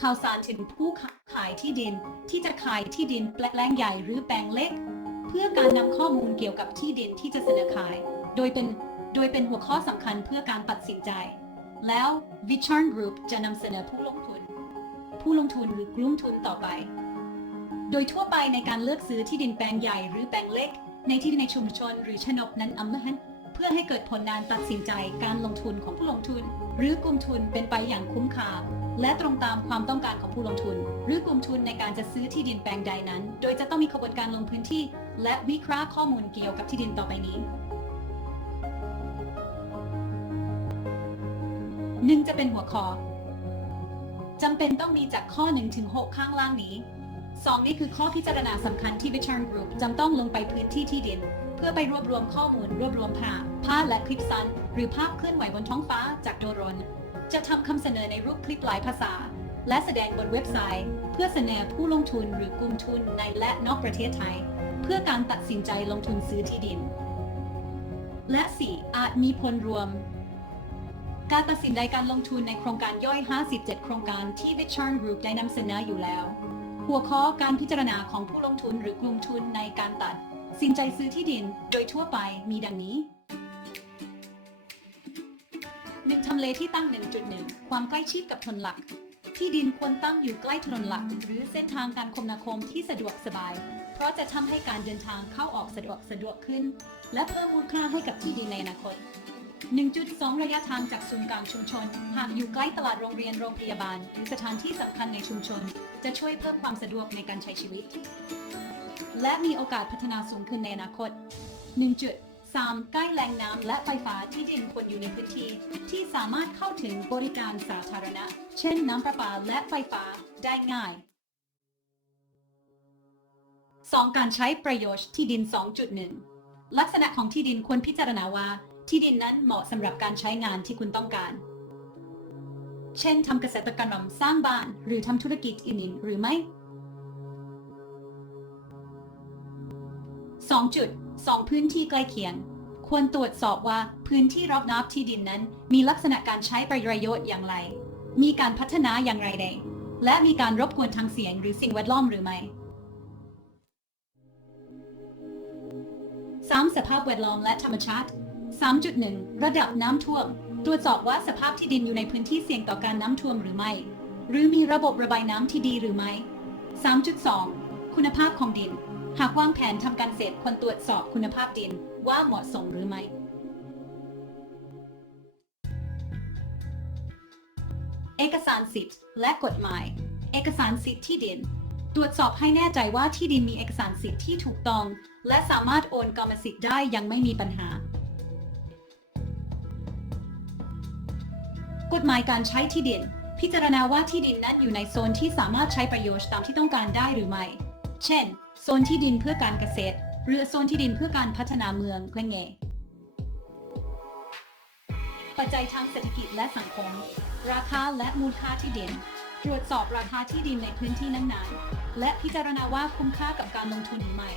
ข่าวสารถึงผู้ขายที่ดินที่จะขายที่ดินแปลงใหญ่หรือแปลงเล็ก เพื่อการนำข้อมูลเกี่ยวกับที่ดินที่จะเสนอขาย โดยเป็นโดยเป็นหัวข้อสำคัญเพื่อการตัดสินใจ แล้ว Vicharn Group จะนำเสนอผู้ลงทุน ผู้ลงทุนหรือกลุ่มทุนต่อไป โดยทั่วไปในการเลือกซื้อที่ดินแปลงใหญ่หรือแปลงเล็ก ในที่ดินในชุมชนหรือชนบนั้นอำนาจ พื่อให้เกิดผลงานตัดสินใจการลงทุนของผู้ลงทุน หรือกลุ่มทุนเป็นไปอย่างคุ้มค่าและตรงตามความต้องการของผู้ลงทุน หรือกลุ่มทุนในการจะซื้อที่ดินแปลงใดนั้น โดยจะต้องมีกระบวนการลงพื้นที่ และวิเคราะห์ข้อมูลเกี่ยวกับที่ดินต่อไปนี้หนึ่งจะเป็นหัวข้อจำเป็นต้องมีจากข้อ1ถึง6ข้างล่างนี้ 2 นี่คือข้อพิจารณาสำคัญที่ Vichern Group จำต้องลงไปพื้นที่ที่ดิน เพื่อไปรวบรวมข้อมูล รวบรวมภาพ ภาพและคลิปสั้น หรือภาพเคลื่อนไหวบนท้องฟ้าจากโดรน จะทำคำเสนอในรูปคลิปหลายภาษา และแสดงบนเว็บไซต์ เพื่อเสนอผู้ลงทุนหรือกลุ่มทุนในและนอกประเทศไทย เพื่อการตัดสินใจลงทุนซื้อที่ดิน และ 4 อาจมีผลรวมการตัดสินใจการลงทุนในโครงการย่อย 57 โครงการที่ Vichern Group ได้นำเสนออยู่แล้ว หัวข้อการพิจารณาของผู้ลงทุนหรือกลุ่มทุนในการตัด สินใจซื้อที่ดินโดยทั่วไปมีดังนี้ 1. ทำเลที่ตั้ง 1.1 ความใกล้ชิดกับถนนหลัก ที่ดินควรตั้งอยู่ใกล้ถนนหลัก หรือเส้นทางการคมนาคมที่สะดวกสบาย เพราะจะทำให้การเดินทางเข้าออกสะดวกสะดวกขึ้น และเพิ่มมูลค่าให้กับที่ดินในอนาคต 1.2 ระยะทางจากศูนย์กลางชุมชน หากอยู่ใกล้ตลาดโรงเรียนโรงพยาบาลหรือสถานที่สำคัญในชุมชน จะช่วยเพิ่มความสะดวกในการใช้ชีวิต และมีโอกาสพัฒนาสูงขึ้นในอนาคต 1.3 ใกล้แหล่งน้ำและไฟฟ้าที่ดินควรอยู่ในพื้นที่ที่สามารถเข้าถึงบริการสาธารณะ เช่นน้ำประปาและไฟฟ้าได้ง่าย 2. การใช้ประโยชน์ที่ดิน 2.1 ลักษณะของที่ดินควรพิจารณาว่า ที่ดินนั้นเหมาะสำหรับการใช้งานที่คุณต้องการ เช่นทำเกษตรกรรมสร้างบ้านหรือทำธุรกิจอื่นๆหรือไม่ 2. จุด2พื้นที่ใกล้เคียง ควรตรวจสอบว่าพื้นที่รอบนอบที่ดินนั้น มีลักษณะการใช้ประโยชน์อย่างไร มีการพัฒนาอย่างไรใดและมีการรบกวนทางเสียงหรือสิ่งแวดล้อมหรือไม่ 3. สภาพแวดล้อมและธรรมชาติ 3.1 ระดับน้ำท่วม ตรวจสอบว่าสภาพที่ดินอยู่ในพื้นที่เสี่ยงต่อการน้ำท่วมหรือไม่ หรือมีระบบระบายน้ำที่ดีหรือไม่ 3.2 คุณภาพของดิน หากวางแผนทำการเกษตรควรตรวจสอบคุณภาพดินว่าเหมาะสมหรือไม่เอกสารสิทธิ์และกฎหมาย เอกสารสิทธิ์ที่ดิน ตรวจสอบให้แน่ใจว่าที่ดินมีเอกสารสิทธิ์ที่ถูกต้อง และสามารถโอนกรรมสิทธิ์ได้ยังไม่มีปัญหา กฎหมายการใช้ที่ดิน พิจารณาว่าที่ดินนั้นอยู่ในโซนที่สามารถใช้ประโยชน์ตามที่ต้องการได้หรือไม่ เช่น โซนที่ดินเพื่อการเกษตร หรือโซนที่ดินเพื่อการพัฒนาเมืองเคลงเงปัจจัยทางเศรษฐกิจและสังคม ราคาและมูลค่าที่ดิน ตรวจสอบราคาที่ดินในพื้นที่นั้นๆ และพิจารณาว่าคุ้มค่ากับการลงทุนหรือไม่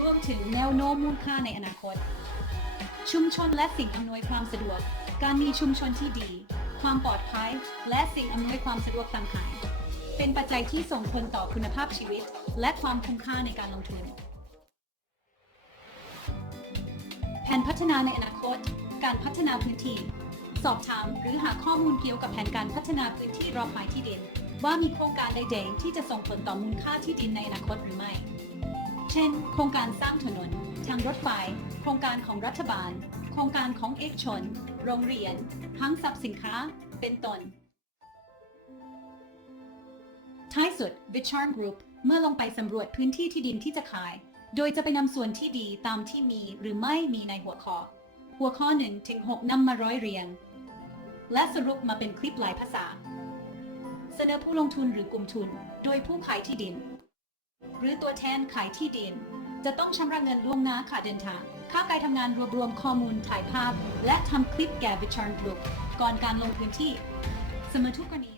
รวมถึงแนวโน้มมูลค่าในอนาคต ชุมชนและสิ่งอำนวยความสะดวก การมีชุมชนที่ดี ความปลอดภัย และสิ่งอำนวยความสะดวกต่างๆ เป็นปัจจัยที่ส่งผลต่อคุณภาพชีวิต และความคุ้มค่าในการลงทุน แผนพัฒนาในอนาคต การพัฒนาพื้นที่ สอบถามหรือหาข้อมูลเกี่ยวกับแผนการพัฒนาพื้นที่รอบหมายที่ดิน ว่ามีโครงการใดๆที่จะส่งผลต่อมูลค่าที่ดินในอนาคตหรือไม่ เช่น โครงการสร้างถนน ทางรถไฟ โครงการของรัฐบาล โครงการของเอกชน โรงเรียนห้างสรรพสินค้า เป็นต้น ท้ายสุด Vicharn Group เมื่อลงไปสำรวจพื้นที่ที่ดินที่จะขาย โดยจะไปนำส่วนที่ดีตามที่มีหรือไม่มีในหัวข้อ หัวข้อ1ถึง6นำมาร้อยเรียง และสรุปมาเป็นคลิปหลายภาษา เสนอผู้ลงทุนหรือกลุ่มทุน โดยผู้ขายที่ดิน หรือตัวแทนขายที่ดิน จะต้องชำระเงินล่วงหน้าค่าเดินทาง ค่าการทำงานรวบรวมข้อมูลถ่ายภาพ และทำคลิปแก่ Vicharn Group ก่อนการลงพื้นที่เสมอทุกกรณี